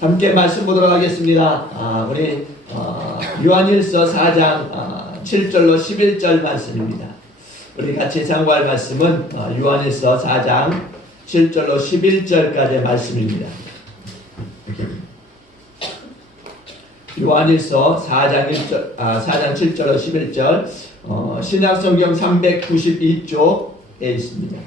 함께 말씀 보도록 하겠습니다. 우리 요한일서 4장 7절로 11절 말씀입니다. 우리 같이 상고할 말씀은 요한일서 4장 7절로 11절까지의 말씀입니다. 요한일서 4장 7절로 11절 신약성경 392쪽에 있습니다.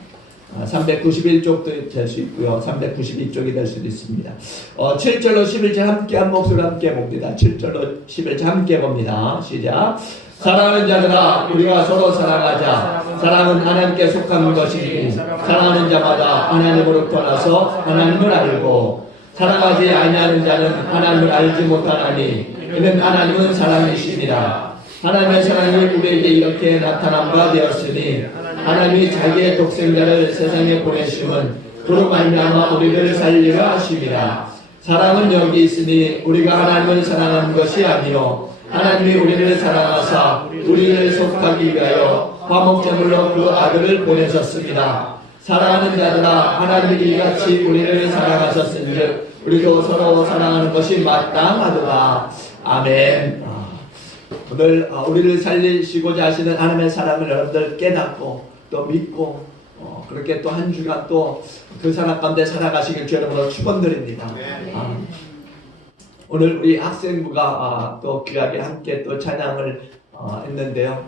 391쪽도 될 수 있고요. 392쪽이 될 수도 있습니다. 7절로 11절 함께 한 목소리로 함께 봅니다. 7절로 11절 함께 봅니다. 시작. 사랑하는 자들아 우리가 서로 사랑하자. 사랑은 하나님께 속한 것이니 사랑하는 자마다 하나님으로부터 나서 하나님을 알고 사랑하지 아니하는 자는 하나님을 알지 못하나니 이는 하나님은 사랑이시니라. 하나님의 사랑이 우리에게 이렇게 나타남바 되었으니 하나님이 자기의 독생자를 세상에 보내심은 그로 말미암아 우리를 살리려 하심이라. 사랑은 여기 있으니 우리가 하나님을 사랑하는 것이 아니요 하나님이 우리를 사랑하사 우리를 속하기 위하여 화목제물로 그 아들을 보내셨습니다. 사랑하는 자들아 하나님이 이같이 우리를 사랑하셨은즉 우리도 서로 사랑하는 것이 마땅하도다. 아멘. 오늘 우리를 살리시고자 하시는 하나님의 사랑을 여러분들 깨닫고 또 믿고 그렇게 또 한 주간 또 그 사랑 가운데 살아가시길 주 여러분으로 축원드립니다. 오늘 우리 학생부가 또 귀하게 함께 또 찬양을 했는데요.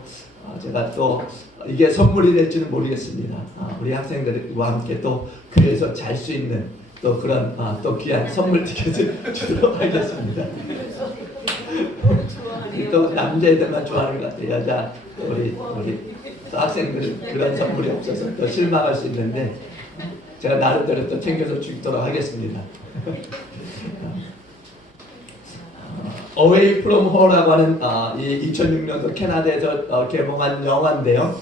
제가 또 이게 선물이 될지는 모르겠습니다. 우리 학생들과 함께 또 교회에서 잘 수 있는 또 그런 또 귀한 선물 티켓을 주도록 하겠습니다. 또 남자애들만 좋아하는 것 같아요. 여자 우리 또 학생들은 그런 선물이 없어서 또 실망할 수 있는데 제가 나름대로 또 챙겨서 주도록 하겠습니다. Away from Home라고 하는 이 2006년도 캐나다에서 개봉한 영화인데요.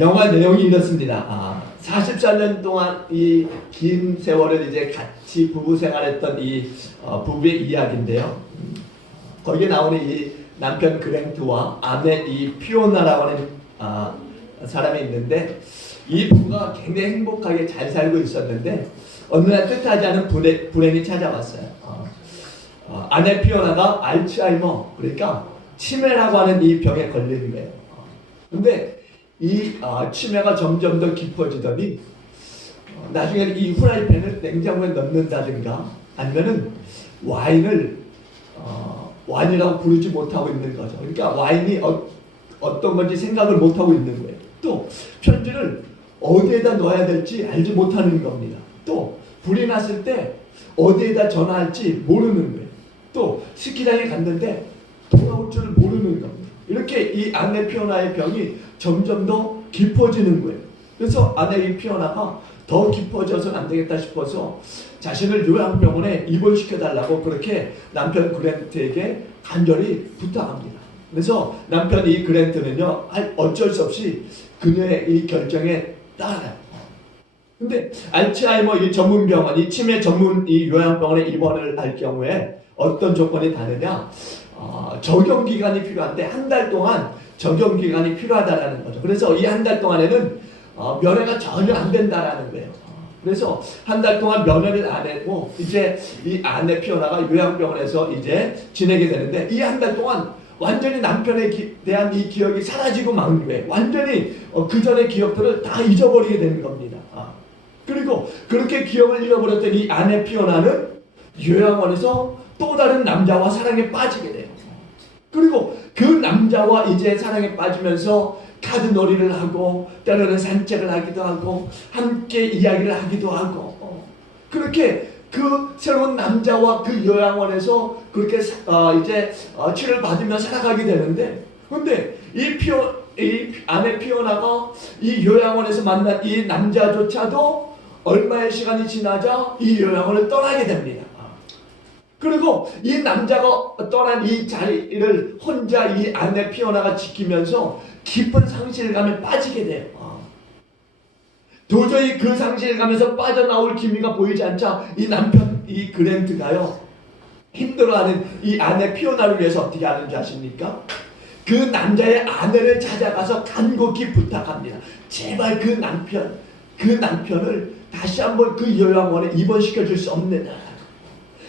영화 내용이 이렇습니다. 44년 동안 이 긴 세월을 이제 같이 부부 생활했던 이 부부의 이야기인데요. 거기에 나오는 이 남편 그랭트와 아내 이 피오나라고 하는 사람이 있는데 이 부부가 굉장히 행복하게 잘 살고 있었는데 어느 날 뜻하지 않은 불행이 찾아왔어요. 아내 피오나가 알츠하이머 그러니까 치매라고 하는 이 병에 걸린 거예요. 근데 이 치매가 점점 더 깊어지더니 나중에는 이 후라이팬을 냉장고에 넣는다든가 아니면은 와인이라고 부르지 못하고 있는 거죠. 그러니까 와인이 어떤 건지 생각을 못하고 있는 거예요. 또 편지를 어디에다 넣어야 될지 알지 못하는 겁니다. 또 불이 났을 때 어디에다 전화할지 모르는 거예요. 또 스키장에 갔는데 돌아올 줄 모르는 겁니다. 이렇게 이 아내 피오나의 병이 점점 더 깊어지는 거예요. 그래서 아내 이 피오나가 더 깊어져서는 안 되겠다 싶어서 자신을 요양병원에 입원시켜달라고 그렇게 남편 그랜트에게 간절히 부탁합니다. 그래서 남편 이 그랜트는요 어쩔 수 없이 그녀의 이 결정에 따라가요. 근데 알츠하이머 이 전문병원, 이 치매 전문 이 요양병원에 입원을 할 경우에 어떤 조건이 다르냐? 적용기간이 필요한데 한 달 동안 적용기간이 필요하다라는 거죠. 그래서 이 한 달 동안에는 면회가 전혀 안 된다라는 거예요. 그래서 한 달 동안 면회를 안 했고 이제 이 아내 피오나가 요양병원에서 이제 지내게 되는데 이 한 달 동안 완전히 남편에 대한 이 기억이 사라지고 만 거예요. 완전히 그 전의 기억들을 다 잊어버리게 되는 겁니다. 그리고 그렇게 기억을 잃어버렸던 이 아내 피오나는 요양원에서 또 다른 남자와 사랑에 빠지게 돼요. 그리고 그 남자와 이제 사랑에 빠지면서 카드놀이를 하고 때로는 산책을 하기도 하고 함께 이야기를 하기도 하고 그렇게 그 새로운 남자와 그 요양원에서 그렇게 이제 치료를 받으며 살아가게 되는데 근데 이 아내 피오나가 이 요양원에서 만난 이 남자조차도 얼마의 시간이 지나자 이 요양원을 떠나게 됩니다. 그리고 이 남자가 떠난 이 자리를 혼자 이 아내 피오나가 지키면서 깊은 상실감에 빠지게 돼요. 도저히 그 상실감에서 빠져나올 기미가 보이지 않자 이 남편 이 그랜트가요 힘들어하는 이 아내 피오나를 위해서 어떻게 하는지 아십니까? 그 남자의 아내를 찾아가서 간곡히 부탁합니다. 제발 그 남편을 다시 한번 그 요양원에 입원시켜 줄 수 없느냐.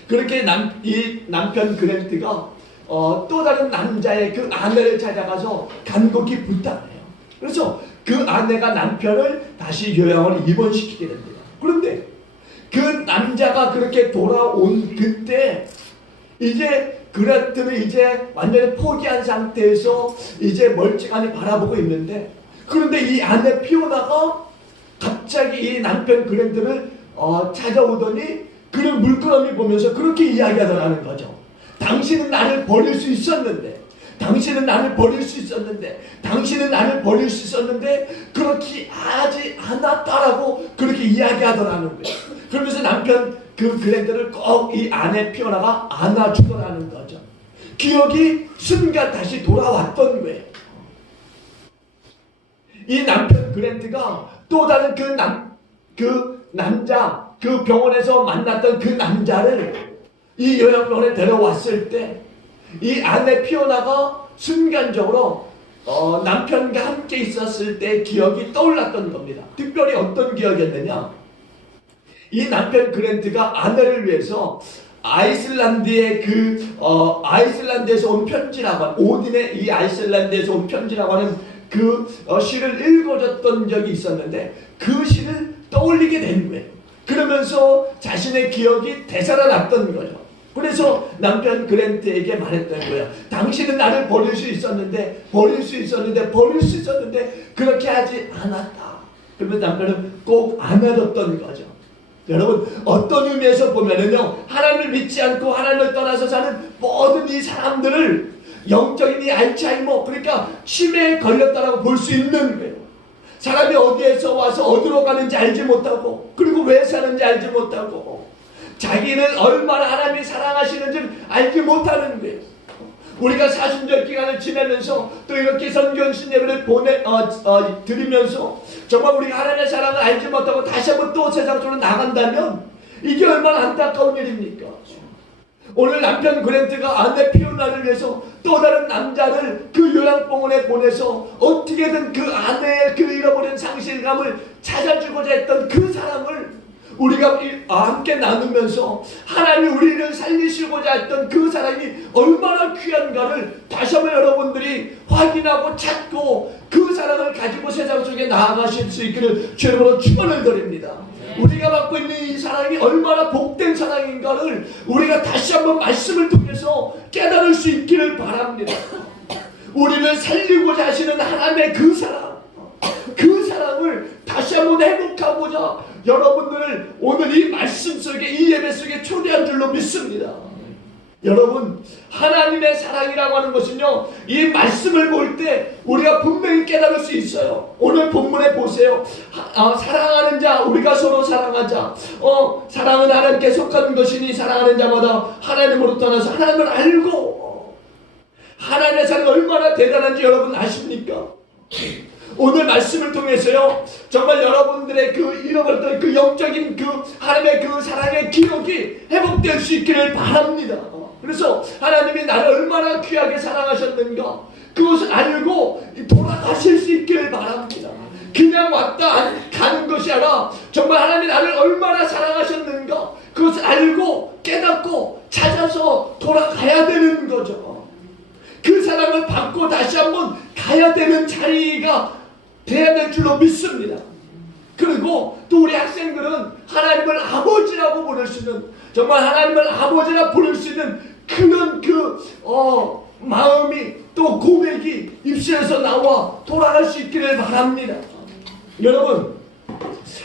그렇게 이 남편 그랜트가 또 다른 남자의 그 아내를 찾아가서 간곡히 부탁해요. 그래서 그 아내가 남편을 다시 요양원에 입원시키게 됩니다. 그런데 그 남자가 그렇게 돌아온 그때 이제 그랜트는 이제 완전히 포기한 상태에서 이제 멀찌감히 바라보고 있는데, 그런데 이 아내 피오나가 갑자기 이 남편 그랜트를 찾아오더니 그를 물끄러미 보면서 그렇게 이야기하더라는 거죠. 당신은 나를 버릴 수 있었는데, 당신은 나를 버릴 수 있었는데, 당신은 나를 버릴 수 있었는데 그렇게 하지 않았다라고 그렇게 이야기하더라는 거예요. 그러면서 남편 그 그랜트를 꼭 이 아내 피오나가 안아주더라는 거죠. 기억이 순간 다시 돌아왔던 거예요. 이 남편 그랜트가 또 다른 그 남자, 그 병원에서 만났던 그 남자를 이 요양병원에 데려왔을 때 이 아내 피오나가 순간적으로 남편과 함께 있었을 때 기억이 떠올랐던 겁니다. 특별히 어떤 기억이었느냐? 이 남편 그랜트가 아내를 위해서 아이슬란드의 아이슬란드에서 온 편지라고 하는, 오딘의 이 아이슬란드에서 온 편지라고 하는 그 시를 읽어줬던 적이 있었는데 그 시를 떠올리게 된 거예요. 그러면서 자신의 기억이 되살아났던 거죠. 그래서 남편 그랜트에게 말했던 거예요. 당신은 나를 버릴 수 있었는데 그렇게 하지 않았다. 그러면 남편은 꼭 안아줬던 거죠. 여러분, 어떤 의미에서 보면은요, 하나님을 믿지 않고 하나님을 떠나서 사는 모든 이 사람들을 영적인 이 알츠하이머, 그러니까 치매에 걸렸다라고 볼 수 있는 거예요. 사람이 어디에서 와서 어디로 가는지 알지 못하고, 그리고 왜 사는지 알지 못하고, 자기는 얼마나 하나님이 사랑하시는지를 알지 못하는 거예요. 우리가 사순절 기간을 지내면서 또 이렇게 선교신 예배를 드리면서 정말 우리가 하나님의 사랑을 알지 못하고 다시 한번 또 세상 속으로 나간다면 이게 얼마나 안타까운 일입니까? 오늘 남편 그랜트가 아내 피오나를 위해서 또 다른 남자를 그 요양병원에 보내서 어떻게든 그 아내의 그 잃어버린 상실감을 찾아주고자 했던 그 사랑을 우리가 함께 나누면서 하나님이 우리를 살리시고자 했던 그 사랑이 얼마나 귀한가를 다시 한번 여러분들이 확인하고 찾고 그 사랑을 가지고 세상 속에 나아가실 수 있기를 주님으로 축원을 드립니다. 우리가 받고 있는 이 사랑이 얼마나 복된 사랑인가를 우리가 다시 한번 말씀을 통해서 깨달을 수 있기를 바랍니다. 우리를 살리고자 하시는 하나님의 그 사랑을 다시 한번 회복하고자 여러분들을 오늘 이 말씀 속에, 이 예배 속에 초대한 줄로 믿습니다. 여러분, 하나님의 사랑이라고 하는 것은요, 이 말씀을 볼 때 우리가 분명히 깨달을 수 있어요. 오늘 본문에 보세요. 사랑하는 자, 우리가 서로 사랑하자. 사랑은 하나님께 속한 것이니 사랑하는 자마다 하나님으로 떠나서 하나님을 알고, 하나님의 사랑이 얼마나 대단한지 여러분 아십니까? 오늘 말씀을 통해서요, 정말 여러분들의 그 잃어버렸던 그 영적인 그 하나님의 그 사랑의 기억이 회복될 수 있기를 바랍니다. 그래서 하나님이 나를 얼마나 귀하게 사랑하셨는가, 그것을 알고 돌아가실 수 있기를 바랍니다. 그냥 왔다 가는 것이 아니라 정말 하나님이 나를 얼마나 사랑하셨는가, 그것을 알고 깨닫고 찾아서 돌아가야 되는 거죠. 그 사랑을 받고 다시 한번 가야 되는 자리가 돼야 될 줄로 믿습니다. 그리고 또 우리 학생들은 하나님을 아버지라고 부를 수 있는, 정말 하나님을 아버지라 부를 수 있는 그런 마음이, 또 고백이 입술에서 나와 돌아갈 수 있기를 바랍니다. 여러분,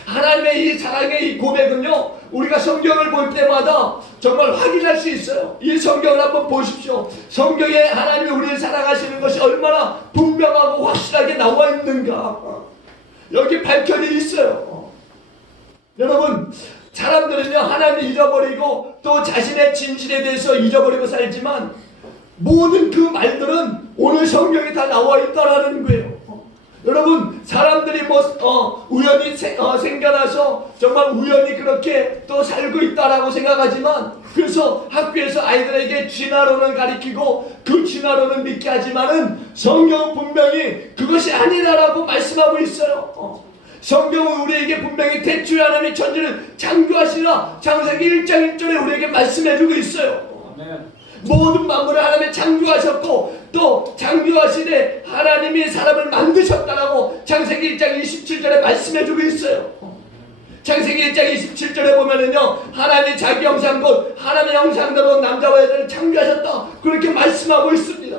하나님의 이 사랑의 이 고백은요, 우리가 성경을 볼 때마다 정말 확인할 수 있어요. 이 성경을 한번 보십시오. 성경에 하나님이 우리를 사랑하시는 것이 얼마나 분명하고 확실하게 나와 있는가, 여기 밝혀져 있어요. 여러분, 사람들은요, 하나님을 잃어버리고 또 자신의 진실에 대해서 잊어버리고 살지만 모든 그 말들은 오늘 성경에 다 나와 있다라는 거예요. 여러분, 사람들이 우연히 생겨나서 정말 우연히 그렇게 또 살고 있다라고 생각하지만, 그래서 학교에서 아이들에게 진화론을 가리키고 그 진화론을 믿게 하지만은 성경은 분명히 그것이 아니라라고 말씀하고 있어요. 성경은 우리에게 분명히 태초에 하나님이 천지를 창조하시라 창세기 1장 1절에 우리에게 말씀해주고 있어요. 모든 만물을 하나님이 창조하셨고 또 창조하시되 하나님이 사람을 만드셨다라고 창세기 1장 27절에 말씀해주고 있어요. 창세기 1장 27절에 보면은요, 하나님이 자기 형상 곧 하나님의 형상대로 남자와 여자를 창조하셨다 그렇게 말씀하고 있습니다.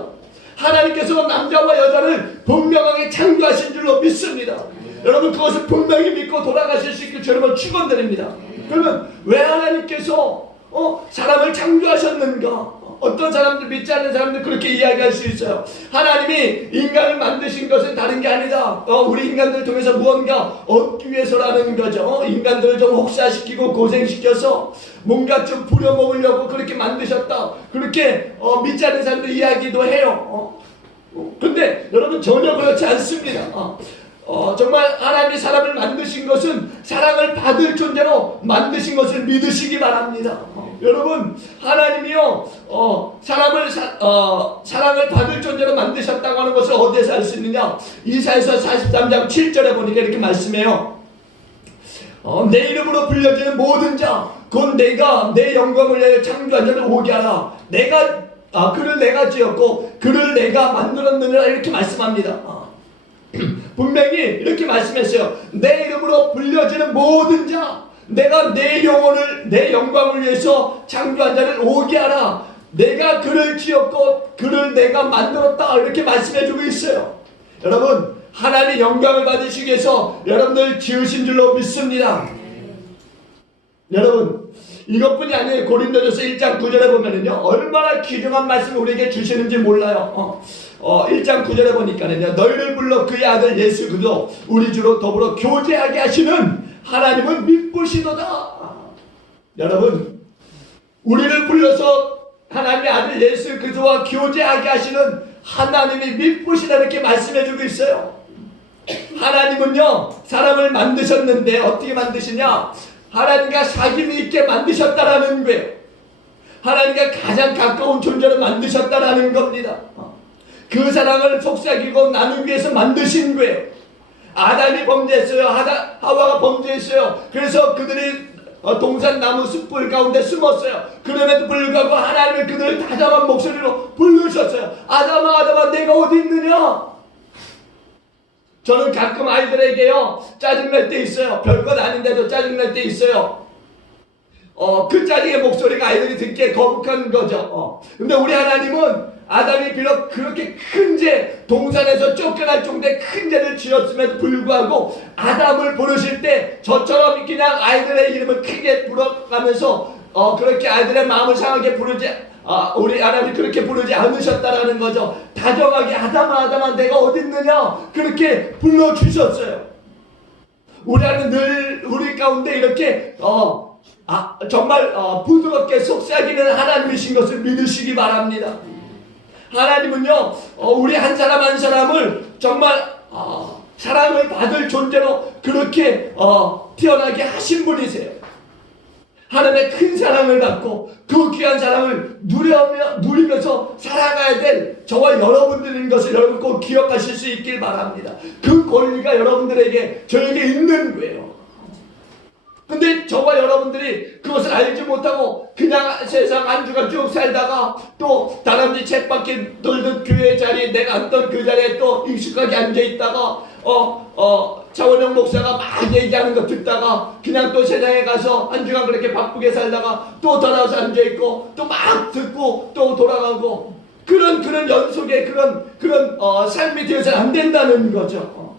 하나님께서 남자와 여자를 분명하게 창조하신 줄로 믿습니다. 여러분 그것을 분명히 믿고 돌아가실 수 있길 여러분 축원드립니다. 그러면 왜 하나님께서 사람을 창조하셨는가? 어떤 사람들, 믿지 않는 사람들 그렇게 이야기할 수 있어요. 하나님이 인간을 만드신 것은 다른 게 아니다. 우리 인간들을 통해서 무언가 얻기 위해서라는 거죠. 인간들을 좀 혹사시키고 고생시켜서 뭔가 좀 부려먹으려고 그렇게 만드셨다. 그렇게 믿지 않는 사람들 이야기도 해요. 근데 여러분 전혀 그렇지 않습니다. 정말 하나님이 사람을 만드신 것은 사랑을 받을 존재로 만드신 것을 믿으시기 바랍니다. 여러분 하나님이요 사랑을 받을 존재로 만드셨다고 하는 것을 어디에서 알 수 있느냐? 이사야서 43장 7절에 보니까 이렇게 말씀해요. 내 이름으로 불려지는 모든 자 곧 내가 내 영광을 위하여 창조한 자를 오게 하라. 그를 내가 지었고 그를 내가 만들었느니라 이렇게 말씀합니다. 분명히 이렇게 말씀했어요. 내 이름으로 불려지는 모든 자 내가 내 영광을 위해서 창조한 자를 오게 하라. 내가 그를 지었고 그를 내가 만들었다 이렇게 말씀해주고 있어요. 여러분 하나님의 영광을 받으시기 위해서 여러분들 지으신 줄로 믿습니다. 여러분 이것뿐이 아니에요. 고린도전서 1장 9절에 보면은요 얼마나 귀중한 말씀을 우리에게 주시는지 몰라요. 1장 9절에 보니까는요 너희를 불러 그의 아들 예수 그리스도 우리 주로 더불어 교제하게 하시는 하나님은 미쁘시도다. 여러분 우리를 불러서 하나님의 아들 예수 그리스도와 교제하게 하시는 하나님이 미쁘시다 이렇게 말씀해주고 있어요. 하나님은요 사람을 만드셨는데 어떻게 만드시냐? 하나님과 사귐이 있게 만드셨다라는 거예요. 하나님과 가장 가까운 존재로 만드셨다라는 겁니다. 그 사랑을 속삭이고 나누기 위해서 만드신 거예요. 아담이 범죄했어요. 하와가 범죄했어요. 그래서 그들이 동산나무 숯불 가운데 숨었어요. 그럼에도 불구하고 하나님은 그들을 다정한 목소리로 부르셨어요. 아담아 아담아 내가 어디 있느냐? 저는 가끔 아이들에게요 짜증날 때 있어요. 별것 아닌데도 짜증날 때 있어요. 그 짜증의 목소리가 아이들이 듣기에 거북한 거죠. 근데 우리 하나님은 아담이 비록 그렇게 큰 죄, 동산에서 쫓겨날 정도의 큰 죄를 지었음에도 불구하고 아담을 부르실 때 저처럼 그냥 아이들의 이름을 크게 불어가면서 그렇게 아이들의 마음을 상하게 부르지 우리 하나님이 그렇게 부르지 않으셨다라는 거죠. 다정하게 아담아 아담아 내가 어디 있느냐 그렇게 불러주셨어요. 우리 하나님 늘 우리 가운데 이렇게 정말 부드럽게 속삭이는 하나님이신 것을 믿으시기 바랍니다. 하나님은요 우리 한 사람 한 사람을 정말 사랑을 받을 존재로 그렇게 태어나게 하신 분이세요. 하나님의 큰 사랑을 받고 그 귀한 사랑을 누리면서 살아가야 될 저와 여러분들인 것을 여러분 꼭 기억하실 수 있길 바랍니다. 그 권리가 여러분들에게 저에게 있는 거예요. 근데 저와 여러분들이 그것을 알지 못하고 그냥 세상 한 주간 쭉 살다가 또 다람쥐 쳇바퀴 돌던 교회 자리에 내가 앉던 그 자리에 또 익숙하게 앉아있다가 차원영 목사가 막 얘기하는 거 듣다가 그냥 또 세상에 가서 한 주간 그렇게 바쁘게 살다가 또 돌아와서 앉아있고 또 막 듣고 또 돌아가고 그런 연속의 그런 삶이 되어서는 안 된다는 거죠.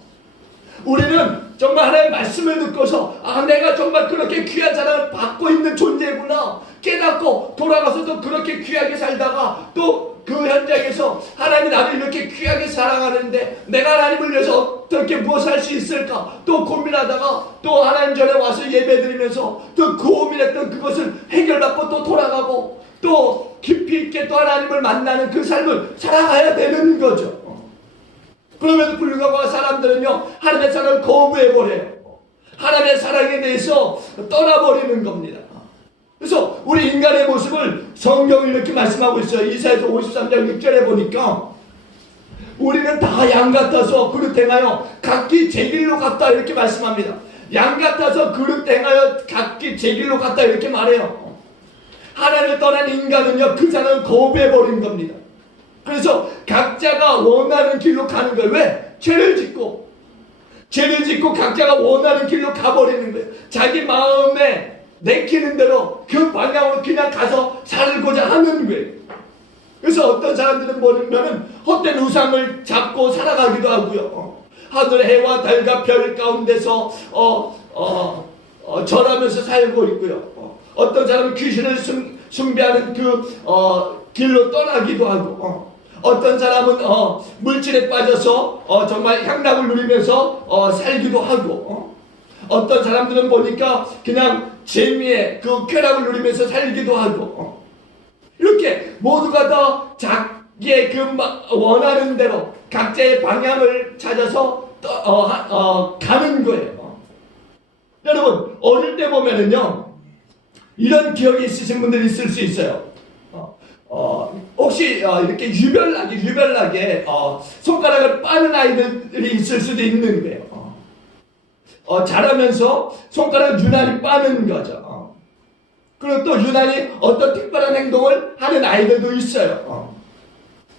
우리는 정말 하나님의 말씀을 듣고서 내가 정말 그렇게 귀한 사랑을 받고 있는 존재구나 깨닫고 돌아가서도 그렇게 귀하게 살다가 또 그 현장에서 하나님이 나를 이렇게 귀하게 사랑하는데 내가 하나님을 위해서 어떻게 무엇을 할 수 있을까 또 고민하다가 또 하나님 전에 와서 예배드리면서 또 고민했던 그것을 해결받고 또 돌아가고 또 깊이 있게 또 하나님을 만나는 그 삶을 살아가야 되는 거죠. 그럼에도 불구하고 사람들은요 하나님의 사랑을 거부해버려요. 하나님의 사랑에 대해서 떠나버리는 겁니다. 그래서 우리 인간의 모습을 성경이 이렇게 말씀하고 있어요. 이사야서 53장 6절에 보니까 우리는 다 양 같아서 그릇 행하여 각기 제 길로 갔다 이렇게 말씀합니다. 양 같아서 그릇 행하여 각기 제 길로 갔다 이렇게 말해요. 하나님을 떠난 인간은요, 그 사람은 거부해버린 겁니다. 그래서 각자가 원하는 길로 가는 거예요. 왜? 죄를 짓고 각자가 원하는 길로 가버리는 거예요. 자기 마음에 내키는 대로 그 방향으로 그냥 가서 살고자 하는 거예요. 그래서 어떤 사람들은 보면은 헛된 우상을 잡고 살아가기도 하고요. 하늘 해와 달과 별 가운데서 절하면서 살고 있고요. 어떤 사람은 귀신을 숭배하는 그 길로 떠나기도 하고, 어떤 사람은 물질에 빠져서 정말 향락을 누리면서 살기도 하고, 어떤 사람들은 보니까 그냥 재미에 그 쾌락을 누리면서 살기도 하고, 이렇게 모두가 다 자기의 그 원하는 대로 각자의 방향을 찾아서 가는 거예요. 여러분, 어릴 때 보면은요, 이런 기억이 있으신 분들이 있을 수 있어요. 혹시 이렇게 유별나게 손가락을 빠는 아이들이 있을 수도 있는 거예요. 자라면서 손가락을 유난히 빠는 거죠. 그리고 또 유난히 어떤 특별한 행동을 하는 아이들도 있어요.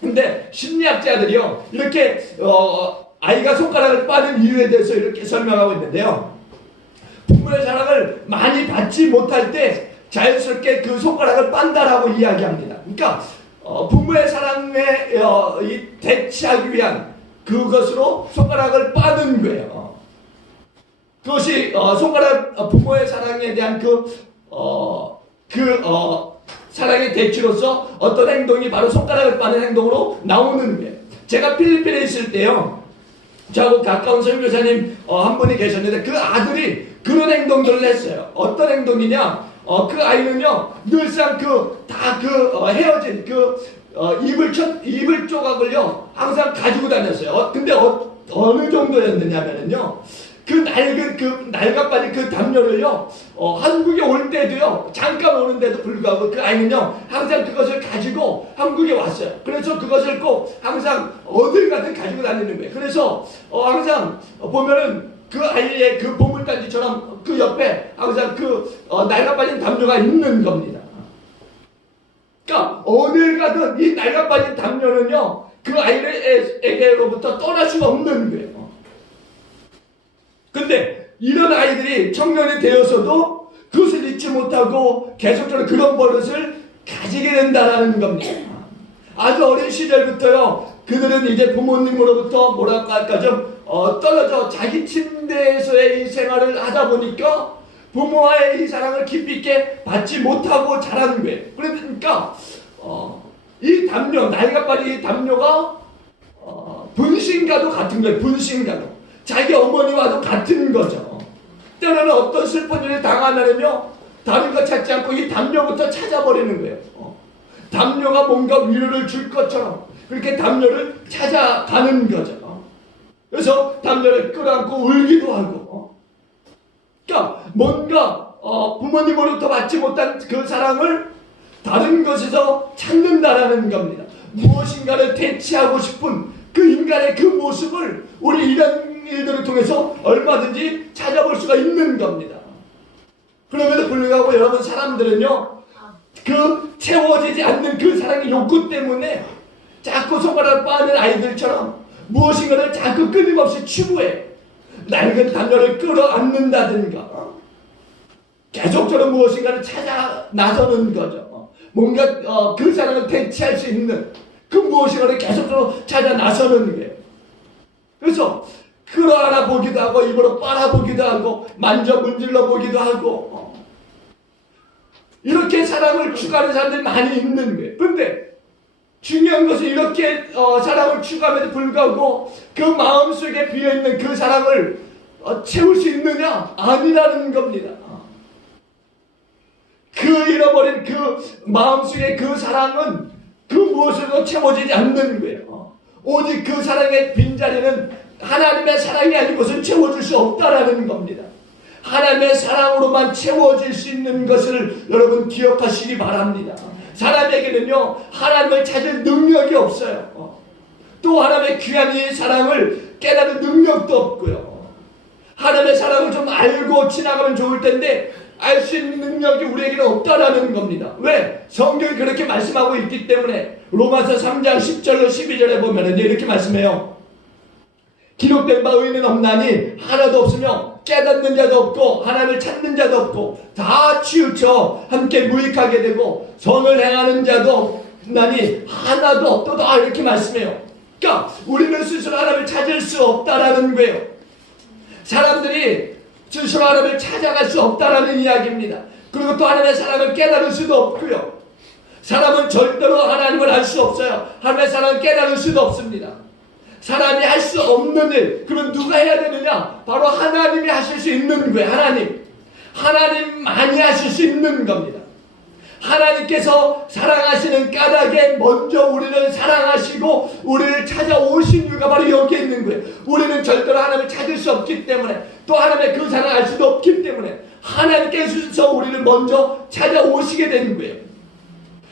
근데 심리학자들이요, 이렇게 아이가 손가락을 빠는 이유에 대해서 이렇게 설명하고 있는데요. 부모의 사랑을 많이 받지 못할 때 자연스럽게 그 손가락을 빤다라고 이야기합니다. 그러니까 부모의 사랑에 대치하기 위한 그것으로 손가락을 빠는 거예요. 그것이 부모의 사랑에 대한 사랑의 대치로서 어떤 행동이 바로 손가락을 빠는 행동으로 나오는 거예요. 제가 필리핀에 있을 때요, 저하고 가까운 선교사님 한 분이 계셨는데 그 아들이 그런 행동들을 했어요. 어떤 행동이냐? 그 아이는요, 늘상 헤어진 이불 조각을요, 항상 가지고 다녔어요. 근데 어느 정도였느냐면요, 낡아 빠진 그 담요를요, 한국에 올 때도요, 잠깐 오는데도 불구하고 그 아이는요, 항상 그것을 가지고 한국에 왔어요. 그래서 그것을 꼭 항상 어딜 가든 가지고 다니는 거예요. 그래서 항상 보면은 그 아이의 그 보물단지처럼 그 옆에 항상 낡아 빠진 담요가 있는 겁니다. 그러니까 어딜 가든 이 낡아 빠진 담요는요, 그 아이에게로부터 떠날 수가 없는 거예요. 근데 이런 아이들이 청년이 되어서도 그것을 잊지 못하고 계속적으로 그런 버릇을 가지게 된다는 겁니다. 아주 어린 시절부터요, 그들은 이제 부모님으로부터 좀 떨어져 자기 침대에서의 이 생활을 하다 보니까 부모와의 이 사랑을 깊이 있게 받지 못하고 자라는 거예요. 그러니까 이 담요, 낡아 빠진 이 담요가 분신과도 같은 거예요. 분신과도. 자기 어머니와도 같은 거죠. 때로는 어떤 슬픈 일을 당하면요, 다른 거 찾지 않고 이 담요부터 찾아버리는 거예요. 담요가 뭔가 위로를 줄 것처럼 그렇게 담요를 찾아가는 거죠. 그래서 담요를 끌어안고 울기도 하고, 그러니까 뭔가 부모님으로부터 받지 못한 그 사랑을 다른 것에서 찾는다라는 겁니다. 무엇인가를 대체하고 싶은 그 인간의 그 모습을 우리 이런 일들을 통해서 얼마든지 찾아볼 수가 있는 겁니다. 그럼에도 불구하고 여러분, 사람들은요, 그 채워지지 않는 그 사랑의 욕구 때문에 자꾸 손가락을 빠는 아이들처럼 무엇인가를 자꾸 끊임없이 추구해. 낡은 담요를 끌어안는다든가 계속적으로 무엇인가를 찾아 나서는 거죠. 뭔가 그 사랑을 대체할 수 있는 그 무엇인가를 계속적으로 찾아 나서는 거예요. 그래서 끌어안아 보기도 하고, 입으로 빨아보기도 하고, 만져 문질러 보기도 하고, 이렇게 사랑을 추구하는 사람들이 많이 있는 거예요. 그런데 중요한 것은 이렇게 사랑을 추구함에도 불구하고 그 마음속에 비어있는 그 사랑을 채울 수 있느냐? 아니라는 겁니다. 그 잃어버린 그 마음속의 그 사랑은 그 무엇으로도 채워지지 않는 거예요. 오직 그 사랑의 빈자리는 하나님의 사랑이 아닌 것은 채워줄 수 없다라는 겁니다. 하나님의 사랑으로만 채워질 수 있는 것을 여러분 기억하시기 바랍니다. 사람에게는요, 하나님을 찾을 능력이 없어요. 또 하나님의 귀한 이 사랑을 깨달을 능력도 없고요. 하나님의 사랑을 좀 알고 지나가면 좋을 텐데 알 수 있는 능력이 우리에게는 없다라는 겁니다. 왜? 성경이 그렇게 말씀하고 있기 때문에. 로마서 3장 10절로 12절에 보면 이렇게 말씀해요. 기록된 바 의인은 없나니 하나도 없으며 깨닫는 자도 없고 하나님을 찾는 자도 없고 다 치우쳐 함께 무익하게 되고 선을 행하는 자도 없나니 하나도 없도다, 이렇게 말씀해요. 그러니까 우리는 스스로 하나님을 찾을 수 없다라는 거예요. 사람들이 스스로 하나님을 찾아갈 수 없다라는 이야기입니다. 그리고 또 하나님의 사랑을 깨달을 수도 없고요. 사람은 절대로 하나님을 알 수 없어요. 하나님의 사랑을 깨달을 수도 없습니다. 사람이 할 수 없는 일, 그럼 누가 해야 되느냐? 바로 하나님이 하실 수 있는 거예요. 하나님만이 하실 수 있는 겁니다. 하나님께서 사랑하시는 까닭에 먼저 우리를 사랑하시고 우리를 찾아오신 이유가 바로 여기에 있는 거예요. 우리는 절대로 하나님을 찾을 수 없기 때문에, 또 하나님의 그 사랑을 알 수도 없기 때문에 하나님께서 우리를 먼저 찾아오시게 되는 거예요.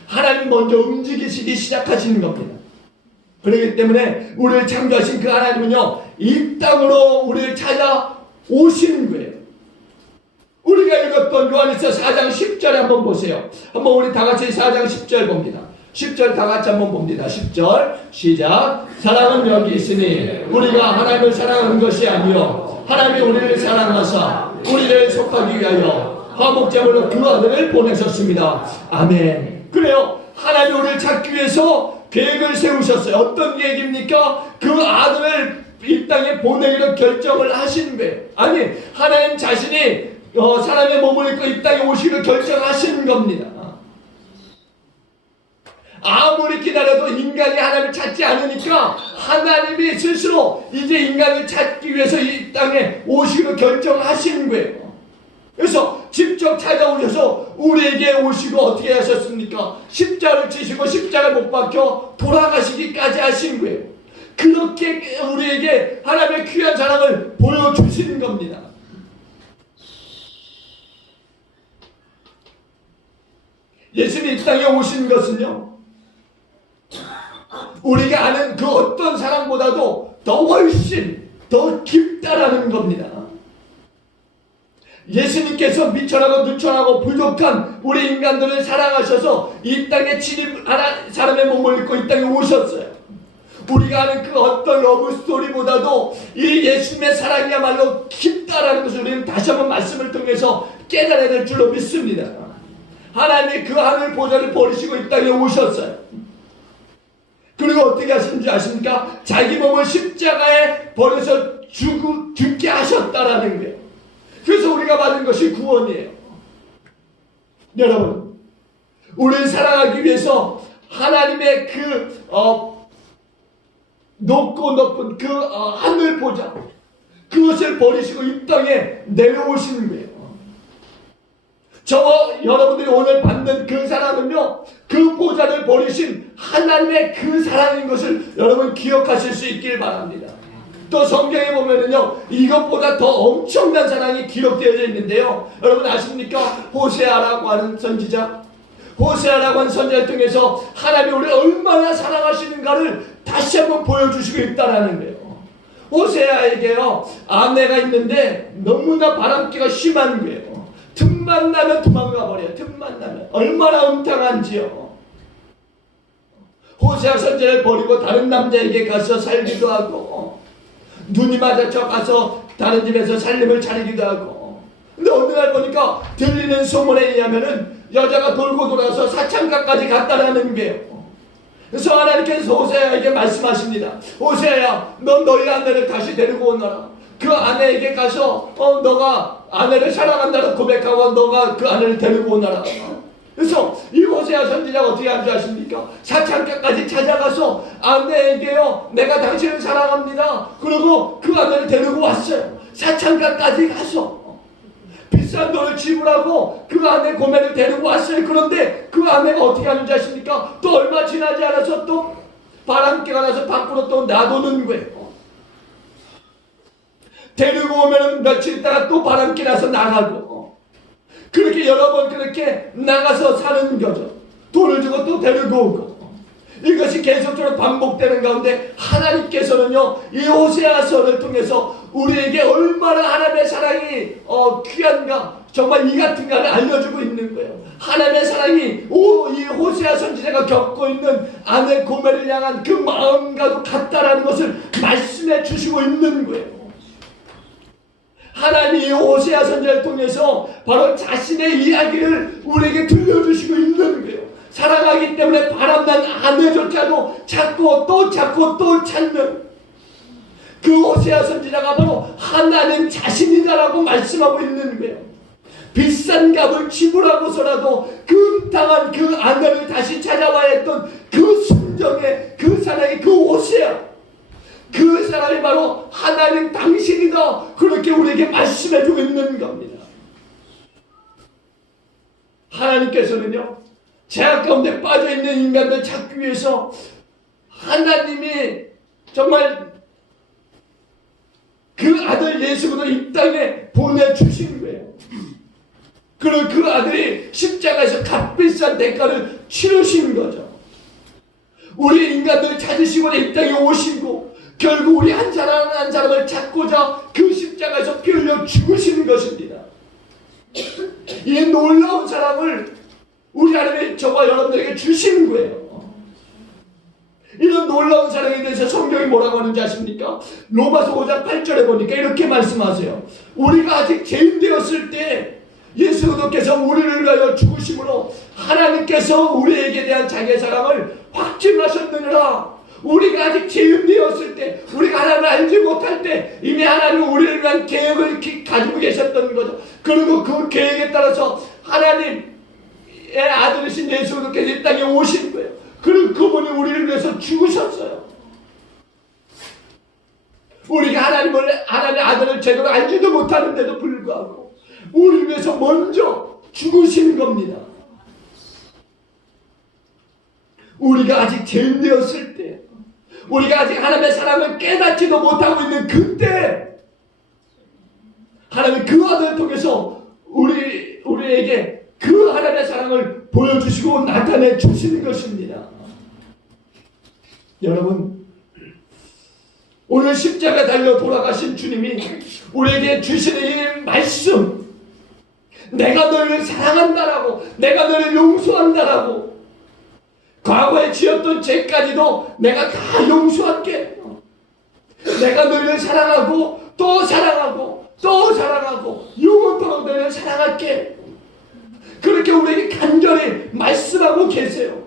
하나님 먼저 움직이시기 시작하시는 겁니다. 그렇기 때문에 우리를 창조하신 그 하나님은요, 이 땅으로 우리를 찾아오시는 거예요. 우리가 읽었던 요한일서 4장 10절에 한번 보세요. 한번 우리 다 같이 4장 10절 봅니다. 10절 다 같이 한번 봅니다. 10절 시작. 사랑은 여기 있으니 우리가 하나님을 사랑하는 것이 아니요 하나님이 우리를 사랑하사 우리를 속하기 위하여 화목제물로 그 아들을 보내셨습니다. 아멘. 그래요. 하나님이 우리를 찾기 위해서 계획을 세우셨어요. 어떤 계획입니까? 그 아들을 이 땅에 보내기로 결정을 하신 거예요. 아니, 하나님 자신이 사람의 몸을 입고 이 땅에 오시기로 결정하신 겁니다. 아무리 기다려도 인간이 하나님을 찾지 않으니까 하나님이 스스로 이제 인간을 찾기 위해서 이 땅에 오시기로 결정하신 거예요. 그래서 직접 찾아오셔서 우리에게 오시고 어떻게 하셨습니까? 십자가를 지시고 십자가를 못 박혀 돌아가시기까지 하신 거예요. 그렇게 우리에게 하나님의 귀한 사랑을 보여주시는 겁니다. 예수님이 이 땅에 오신 것은요, 우리가 아는 그 어떤 사랑보다도 더 훨씬 더 깊다라는 겁니다. 예수님께서 미천하고 누천하고 부족한 우리 인간들을 사랑하셔서 이 땅에 사람의 몸을 입고 이 땅에 오셨어요. 우리가 아는 그 어떤 러브 스토리보다도 이 예수님의 사랑이야말로 깊다라는 것을 우리는 다시 한번 말씀을 통해서 깨달아야 될 줄로 믿습니다. 하나님이 그 하늘 보좌를 버리시고 이 땅에 오셨어요. 그리고 어떻게 하신지 아십니까? 자기 몸을 십자가에 버려서 죽게 하셨다라는 거예요. 그래서 우리가 받은 것이 구원이에요. 여러분, 우리를 사랑하기 위해서 하나님의 그 높고 높은 그 하늘 보좌, 그것을 버리시고 이 땅에 내려오시는 거예요. 여러분들이 오늘 받는 그 사랑은요, 그 보좌를 버리신 하나님의 그 사랑인 것을 여러분 기억하실 수 있길 바랍니다. 또 성경에 보면은요, 이것보다 더 엄청난 사랑이 기록되어져 있는데요. 여러분 아십니까? 호세아라고 하는 선지자, 호세아라고 하는 선지자를 통해서 하나님이 우리를 얼마나 사랑하시는가를 다시 한번 보여주시고 있다는 거예요. 호세아에게요, 아내가 있는데 너무나 바람기가 심한 거예요. 틈만 나면 도망가 버려요. 틈만 나면. 얼마나 음탕한지요. 호세아 선지자를 버리고 다른 남자에게 가서 살기도 하고, 눈이 맞아쳐 가서 다른 집에서 살림을 차리기도 하고. 근데 어느 날 보니까 들리는 소문에 의하면은 여자가 돌고 돌아서 사창가까지 갔다라는 거예요. 그래서 하나님께서 호세아에게 말씀하십니다. 호세아야, 넌 너희 아내를 다시 데리고 오너라. 그 아내에게 가서 너가 아내를 사랑한다고 고백하고 너가 그 아내를 데리고 오너라. 그래서 이 호세아 선지자가 어떻게 한 줄 아십니까? 사창가까지 찾아가서 아내에게요, 내가 당신을 사랑합니다. 그리고 그 아내를 데리고 왔어요. 사창가까지 가서 비싼 돈을 지불하고 그 아내 고매를 데리고 왔어요. 그런데 그 아내가 어떻게 하는지 아십니까? 또 얼마 지나지 않아서 또 바람기가 나서 밖으로 또 놔두는 거예요. 데리고 오면 며칠 있다가 또 바람기 나서 나가고, 그렇게 여러 번 그렇게 나가서 사는 거죠. 돈을 주고 또 데리고 오고. 이것이 계속적으로 반복되는 가운데 하나님께서는요, 이 호세아서를 통해서 우리에게 얼마나 하나님의 사랑이 귀한가, 정말 이 같은가를 알려주고 있는 거예요. 하나님의 사랑이 이 호세아 선지자가 겪고 있는 아내 고멜을 향한 그 마음과도 같다라는 것을 말씀해 주시고 있는 거예요. 하나님이 호세아 선지자를 통해서 바로 자신의 이야기를 우리에게 들려주시고 있는 거예요. 사랑하기 때문에 바람난 아내조차도 찾고 또 찾고 또 찾는 그 호세아 선지자가 바로 하나님 자신이다라고 말씀하고 있는 거예요. 비싼 값을 지불하고서라도 그 당한 그 아내를 다시 찾아와야 했던 그 순정의 그 사랑이 그 호세아, 그 사람이 바로 하나님 당신이다, 그렇게 우리에게 말씀해주고 있는 겁니다. 하나님께서는요, 죄악 가운데 빠져있는 인간들 찾기 위해서 하나님이 정말 그 아들 예수 그리스도를 이 땅에 보내주신 거예요. 그리고 그 아들이 십자가에서 값비싼 대가를 치르신 거죠. 우리 인간들을 찾으시고자 이 땅에 오시고 결국 우리 한 사람 한 사람을 찾고자 그 십자가에서 피 흘려 죽으시는 것입니다. 이 놀라운 사랑을 우리 하나님이 저와 여러분들에게 주시는 거예요. 이런 놀라운 사랑에 대해서 성경이 뭐라고 하는지 아십니까? 로마서 5장 8절에 보니까 이렇게 말씀하세요. 우리가 아직 죄인 되었을 때 예수 그리스도께서 우리를 위하여 죽으심으로 하나님께서 우리에게 대한 자기의 사랑을 확증하셨느니라. 우리가 아직 죄인 되었을 때, 우리가 하나님을 알지 못할 때 이미 하나님은 우리를 위한 계획을 가지고 계셨던 거죠. 그리고 그 계획에 따라서 하나님의 아들이신 예수 그리스도께서 이 땅에 오신 거예요. 그리고 그분이 우리를 위해서 죽으셨어요. 우리가 하나님의 아들을 제대로 알지도 못하는데도 불구하고 우리를 위해서 먼저 죽으시는 겁니다. 우리가 아직 죄인 되었을 때, 우리가 아직 하나님의 사랑을 깨닫지도 못하고 있는 그때 하나님이 그 아들을 통해서 우리에게 그 하나님의 사랑을 보여주시고 나타내 주시는 것입니다. 여러분, 오늘 십자가에 달려 돌아가신 주님이 우리에게 주시는 이 말씀, 내가 너를 사랑한다라고, 내가 너를 용서한다라고, 과거에 지었던 죄까지도 내가 다 용서할게, 내가 너를 사랑하고 또 사랑하고 또 사랑하고 영원토록 너를 사랑할게, 그렇게 우리에게 간절히 말씀하고 계세요.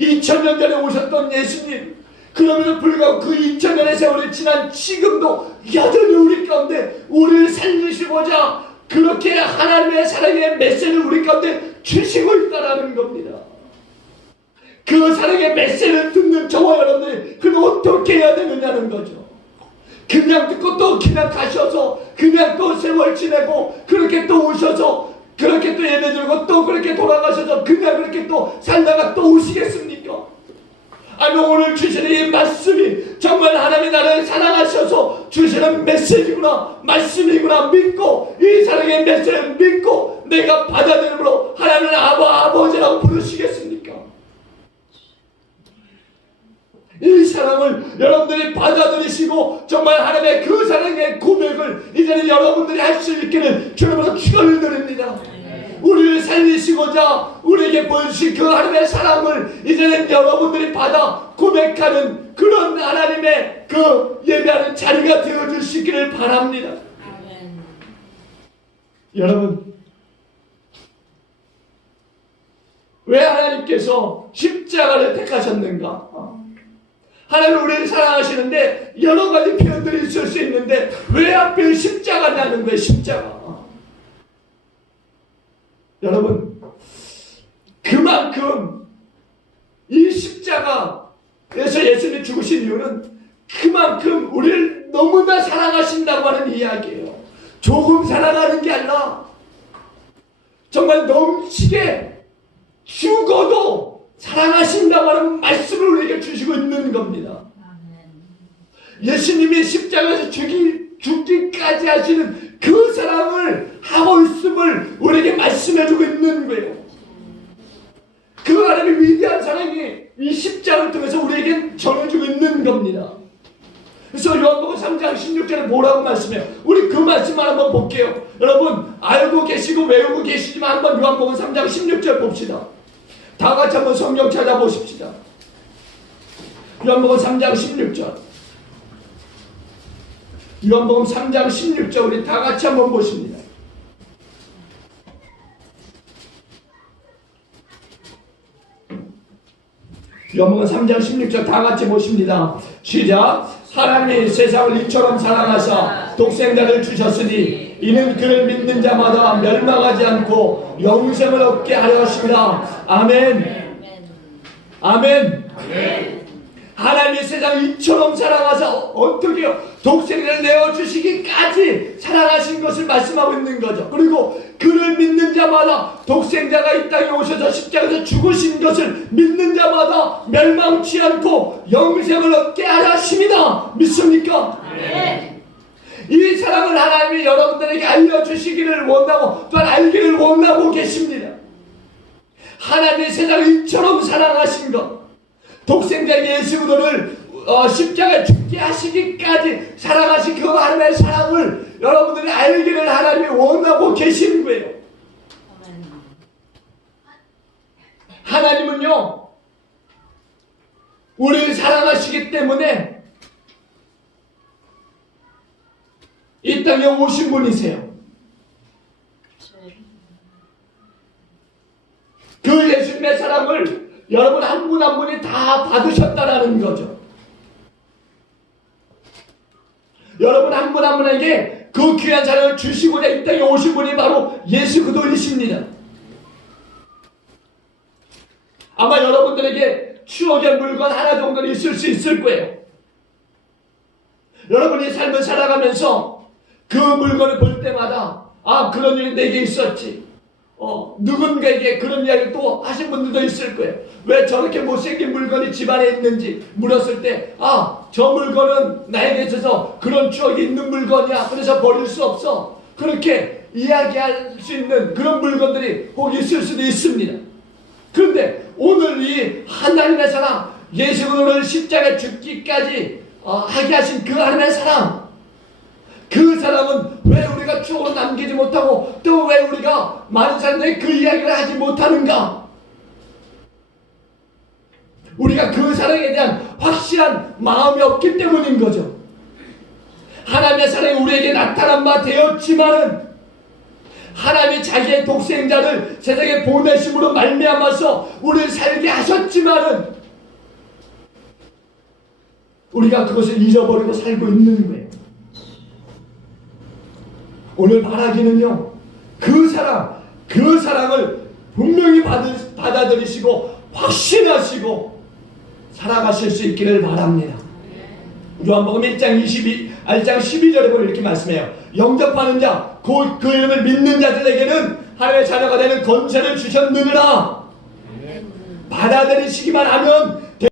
2000년 전에 오셨던 예수님, 그럼에도 불구하고 그 2000년의 세월이 지난 지금도 여전히 우리 가운데 우리를 살리시고자 그렇게 하나님의 사랑의 메시지를 우리 가운데 주시고 있다는 겁니다. 그 사랑의 메시지를 듣는 저와 여러분들이 그럼 어떻게 해야 되느냐는 거죠. 그냥 듣고 또 그냥 가셔서 그냥 또 세월 지내고 그렇게 또 오셔서 그렇게 또 예배 드리고 또 그렇게 돌아가셔서 그냥 그렇게 또 살다가 또 오시겠습니까? 아니면 오늘 주시는 이 말씀이 정말 하나님이 나를 사랑하셔서 주시는 메시지구나, 말씀이구나 믿고 이 사랑의 메시지를 믿고 내가 받아들임으로 하나님을 아버지라고 부르시겠습니까? 이 사랑을 여러분들이 받아들이시고 정말 하나님의 그 사랑의 고백을 이제는 여러분들이 할 수 있기를 주님으로 축원을 드립니다. 우리를 살리시고자 우리에게 보여주신 그 하나님의 사랑을 이제는 여러분들이 받아 고백하는 그런 하나님의 그 예배하는 자리가 되어주시기를 바랍니다. 아멘. 여러분, 왜 하나님께서 십자가를 택하셨는가? 하나님은 우리를 사랑하시는데 여러 가지 표현들이 있을 수 있는데 왜 하필 십자가냐는 거예요. 십자가. 여러분, 그만큼 이 십자가에서 예수님이 죽으신 이유는 그만큼 우리를 너무나 사랑하신다고 하는 이야기예요. 조금 사랑하는 게 아니라 정말 넘치게 죽어도 사랑하신다고 하는 말씀을 우리에게 주시고 있는 겁니다. 예수님이 십자가에서 죽기까지 하시는 그 사랑을 하고 있음을 우리에게 말씀해주고 있는 거예요. 그 하나님의 위대한 사랑 하나님이 이 십자가를 통해서 우리에게 전해주고 있는 겁니다. 그래서 요한복음 3장 16절에 뭐라고 말씀해요? 우리 그 말씀만 한번 볼게요. 여러분 알고 계시고 외우고 계시지만 한번 요한복음 3장 16절 봅시다. 다 같이 한번 성경 찾아보십시다. 요한복음 3장 16절. 요한복음 3장 16절 우리 다 같이 한번 보십니다. 요한복음 3장 16절 다 같이 보십니다. 시작. 하나님이 세상을 이처럼 사랑하사 독생자를 주셨으니 이는 그를 믿는 자마다 멸망하지 않고 영생을 얻게 하려 하심이라. 아멘. 아멘. 하나님이 세상을 이처럼 사랑하사 어떻게요? 독생자를 내어주시기까지 사랑하신 것을 말씀하고 있는 거죠. 그리고 그를 믿는 자마다 독생자가 이 땅에 오셔서 십자가에서 죽으신 것을 믿는 자마다 멸망치 않고 영생을 얻게 하려 하십니다. 믿습니까? 네. 이 사랑을 하나님이 여러분들에게 알려주시기를 원하고 또한 알기를 원하고 계십니다. 하나님이 세상을 이처럼 사랑하신 것, 독생자 예수 그리스도를 십자가에 죽게 하시기까지 사랑하신 그 하나님의 사랑을 여러분들이 알기를 하나님이 원하고 계신 거예요. 하나님은요 우리를 사랑하시기 때문에 이 땅에 오신 분이세요. 그 예수님의 사랑을 여러분 한 분 한 분이 다 받으셨다라는 거죠. 여러분 한 분 한 분에게 그 귀한 사랑을 주시고자 이 땅에 오신 분이 바로 예수 그리스도이십니다. 아마 여러분들에게 추억의 물건 하나 정도는 있을 수 있을 거예요. 여러분이 삶을 살아가면서 그 물건을 볼 때마다 아 그런 일이 내게 있었지. 누군가에게 그런 이야기를 또 하신 분들도 있을 거예요. 왜 저렇게 못생긴 물건이 집안에 있는지 물었을 때 아, 저 물건은 나에게 있어서 그런 추억이 있는 물건이야. 그래서 버릴 수 없어. 그렇게 이야기할 수 있는 그런 물건들이 혹 있을 수도 있습니다. 그런데 오늘 이 하나님의 사랑, 예수 그리스도를 십자가에 죽기까지 하게 하신 그 하나님의 사랑, 그 사랑은 왜 우리가 추억으로 남기지 못하고 또 왜 우리가 많은 사람들이 그 이야기를 하지 못하는가? 우리가 그 사랑에 대한 확실한 마음이 없기 때문인 거죠. 하나님의 사랑이 우리에게 나타난 바 되었지만은 하나님이 자기의 독생자를 세상에 보내심으로 말미암아서 우리를 살게 하셨지만은 우리가 그것을 잊어버리고 살고 있는 거예요. 오늘 말하기는요, 그 사랑을 분명히 받아들이시고 확신하시고 살아가실 수 있기를 바랍니다. 요한복음 1장 12절에 보면 이렇게 말씀해요. 영접하는 자, 곧 그 이름을 믿는 자들에게는 하나님의 자녀가 되는 권세를 주셨느니라. 받아들이시기만 하면